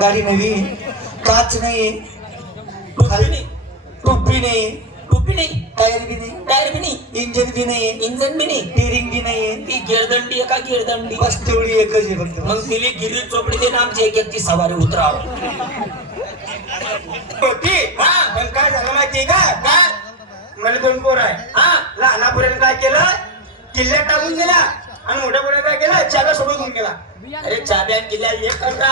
गाडी नवी काच नाही टोपी नाही. टोपी नाही टोपी नाही. टायर बी नाही टायर बी नाही. इंजन बी नाही इंजन बी नाही. टिरिंग बी नाही. ती गिरदंडी आहे का गिरदंडी. बस तेवढी एकच आहे फक्त. मग दिली गिरी चोपडी दे ना आमची एक एक ती सवारी उतराव. होती हा. पण काय झालं माहितीये का? काय? मला दोन पोर आहे हा. लहाना पोराने काय केलं? किल्ल्यात टाकून दिला. आणि मोठ्या पोराने काय केलं? चाव्या सोडून घेऊन गेला. अरे चाब्या किल्ल्या एक करता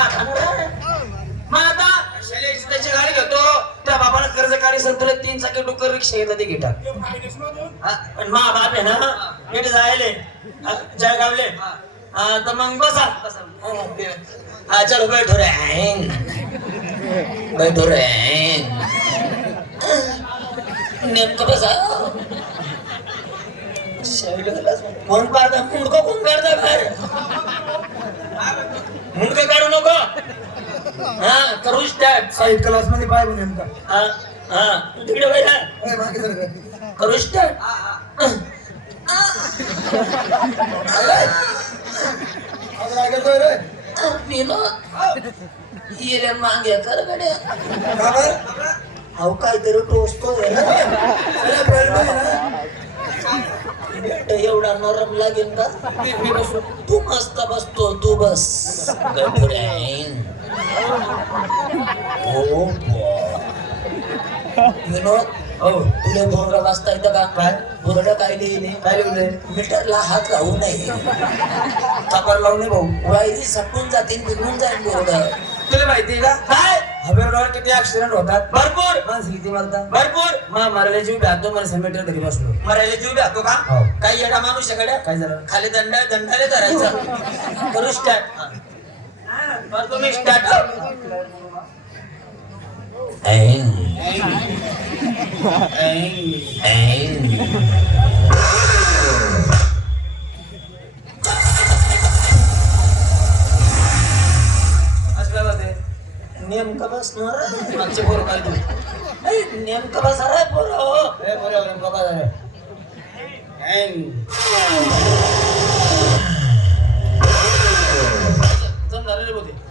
मग आता शैलेश त्याची गाडी घेतो त्या बाबाला कर्ज काढी संतुलित तीन चाकी डुक्कर रिक्षा घेतलं ते हा, पण मा बाप आहे ना नीट जायले. हा, जळगावले हा, तर मग बसा. हा, हा चलो बैठो रे. बैठो रे. नेमकं बसा. कोण काढता मुंडकं कोण काढता बाहेर? मुंडकं काढू नको. हा करू स्टार्ट. साईड क्लासमध्ये पाहिजे नेमका. हा हा तू तिकडे बैठा ए, मागे सर काय? करू आज रे. मागे गड्या का बरं? अहो काहीतरी टोचतोय ना अरे, बेल्ट आहे ना? बेट एवढा नरम लागेल का मी तू मस्त बसतो तू बस. हो बा. विनोद हो तुला बोर्ड वाचता येतं का काय? बोर्ड काय लिहिले काय लिहिलंय? मीटरला हात लावू नये. चाकर लावून नाही भाऊ. वायरी सटून जातील बिघडून जाईल बोर्ड तुला माहितीये का? काय? हवेवर किती ऍक्सिडेंट होतात? भरपूर. माणसं किती मारतात? भरपूर. मा मारले जीव भ्यातो मला सेमेटर घरी बसलो. मरायला जीव द्यातो का? हो. काही येडा माणूस आहे गड्या? काय झालं? खाली दंड दंडाले धरायचं. करू स्टार्ट तुम्ही स्टार्ट असं काय होते नेमकं बसणार मागचे पोरं काय तू ऐ, नेमकं आहे रे पोरं हो. ए, बरोबर आहे,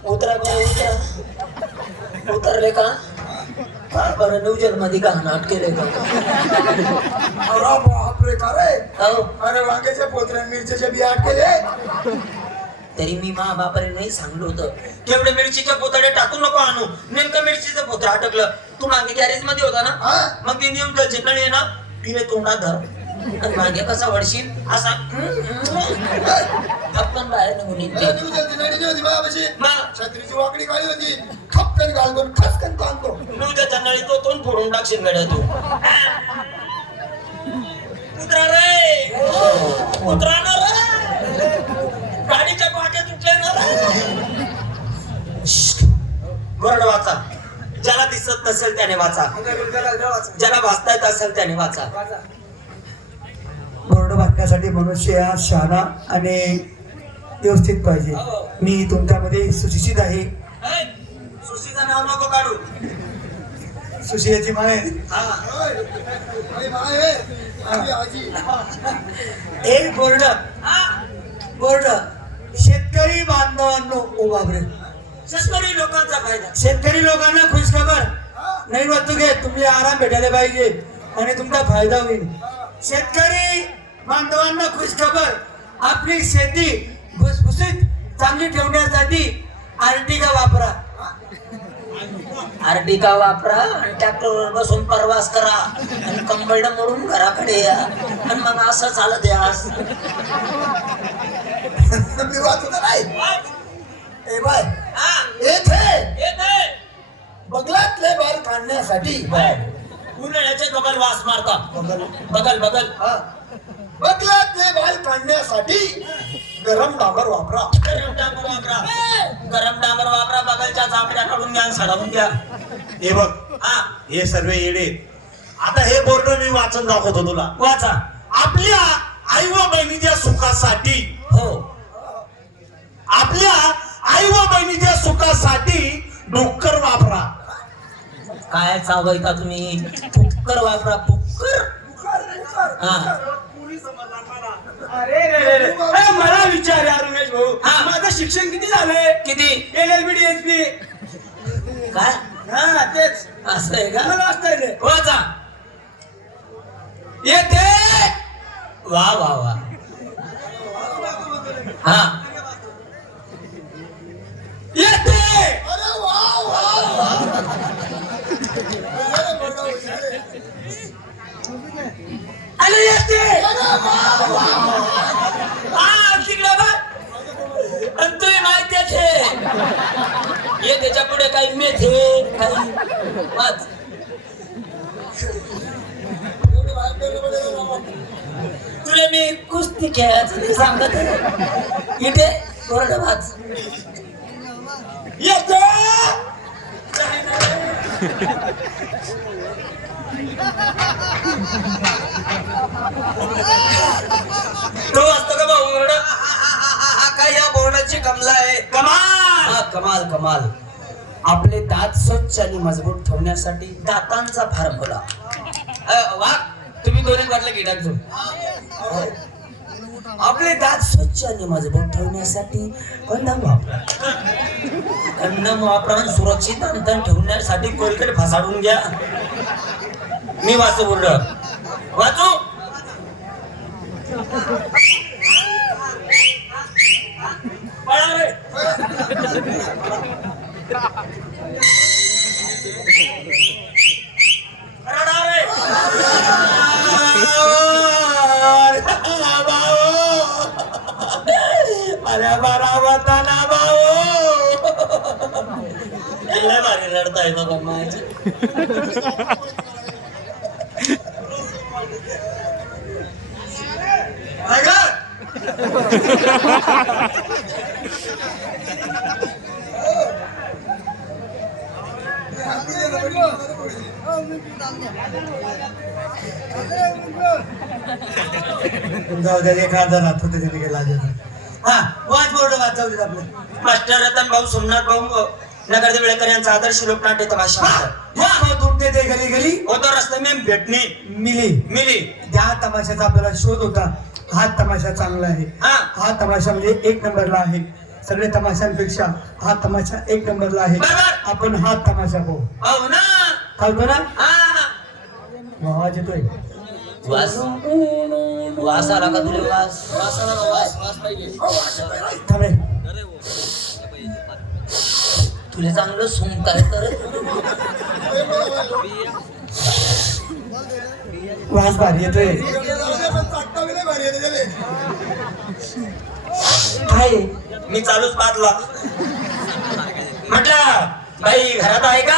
उतरा बरं उतरा उतरले का का बरं नवजनमध्ये का नाट केले अरे बापरे का रे? अहो, अरे वांग्याच्या पोत्र्या मिरच्याच्या बिया अटकेले तरी मी मा बापाने नाही सांगलो होतं. तेवढे मिरचीच्या पोताडे टाकू नको आणू. नेमकं मिरचीचं पोतं अटकलं. तू मागे गॅरेजमध्ये होता ना? हा. मग ते नेमकं जिकडे ना तिने तोंडात धर. आणि मागे कसा वडशील असा आपण बाहेर निघून छत्रीची वाकडी काळी होती. खपकन ताणतो चंदळी तो तोंड फोडून टाकशील गड्या तू. उतरा रे! उतरा ना रे! गाडीच्या पाट्या तुटल्या ना वाचा. ज्याला दिसत नसेल त्याने वाचा. ज्याला वाचता येत असेल त्याने वाचा. बोर्ड बांधण्यासाठी मनुष्य हा शहाणा आणि व्यवस्थित पाहिजे. मी तुमच्यामध्ये सुशिक्षित आहे. सुशीचं नाव नको काढू. सुशियाची माय हा एक बोर्ड. हा. बोर्ड. शेतकरी बांधवांनो ओ बापरे. शेतकरी लोकांचा फायदा. शेतकरी लोकांना खुशखबर नाही वाटतो घे तुम्ही आराम भेटायला पाहिजे. आणि तुमचा फायदा होईल. शेतकरी बांधवांना खुशखबर आपली शेती भुसभुशीत चांगली ठेवण्यासाठी आर्टिका वापरा. आर्टिका वापरा आणि ट्रॅक्टरवर बसून प्रवास करा. आणि कंबळ मोडून घराकडे या. आणि मग असं चालत या मी वाचू का नाही? ए बाय. हा, येथे. बगलातले बाल काढण्यासाठी उन्हाळ्याचे बगल वास मारता बगल. बगल हा. बगलातले बाल काढण्यासाठी गरम डांबर वापरा. गरम डांबर वापरा. गरम डांबर वापरा बगलच्या चामड्या काढून घ्या सडवून घ्या हे बघ हा. हे सर्व येडे. आता हे बोर्ड मी वाचून दाखवतो तुला. वाचा. आपल्या आई व बहिणीच्या सुखासाठी हो. आपल्या आई व बहिणीच्या सुखासाठी डुक्कर वापरा. काय चावयता तुम्ही? पुक्कर वापरा पुक्कर हा. अरे रे रे रे. अरे मला विचार या रमेश भाऊ. हा. माझं शिक्षण किती झालंय किती? L L B D S P. काय? हा तेच. असं आहे का? मला असतंय ते वाचा. येते. वा वा वा. हा. येते. आणि येते. हा तिकडे बघ आणि तुही माहिती आहे ये त्याच्या पुढे काही मेथे काही वाच तुला मी कुस्ती खेळायचं ते सांगत इथे कोरड वाच येतो तो असतो का भाऊ काय या बोर्डाची कमला आहे कमाल हा कमाल कमाल आपले दात स्वच्छ आणि मजबूत ठेवण्यासाठी दातांचा फॉर्म्युला वा तुम्ही दोन्ही वाटलं की आपले दात स्वच्छ आणि मजबूत ठेवण्यासाठी कंदम वापरा. कंदम वापरा आणि सुरक्षित अंतर ठेवण्यासाठी कोलगेट फसाडून घ्या. मी वाचू बोर्ड वाचू? पळा रे. रडा रे. अरे बरा भाऊ लय भारी रडताय बघा जाऊ द्या एक हजार राहत होते तिथे गेला हा. वाच बोर्ड वाचवले आपलं मास्टर रतन भाऊ सोमनाथ भाऊ नगरदेव वेळेकर यांचा आदर्श लोकनाट्य तमाशा या ते गली गली होतो रस्ते मे भेटणे मिली मिली त्या तमाशाचा आपल्याला शोध होता हा तमाशा चांगला आहे हा. तमाशा म्हणजे एक नंबरला आहे सगळे तमाशांपेक्षा हा तमाशा एक नंबरला आहे. बरोबर. आपण हा तमाशा पाहू. ना. चालतो ना हा. आवाज येतोय. वास. वास आला का तुला? वास. वास आला का? वास वास पाहिजे. थांब रे. तुला चांगलं सुंगताय तर? वास भारी येतोय. आहे. मी चालूच पाहतला म्हटलं बाई घरात आहे का?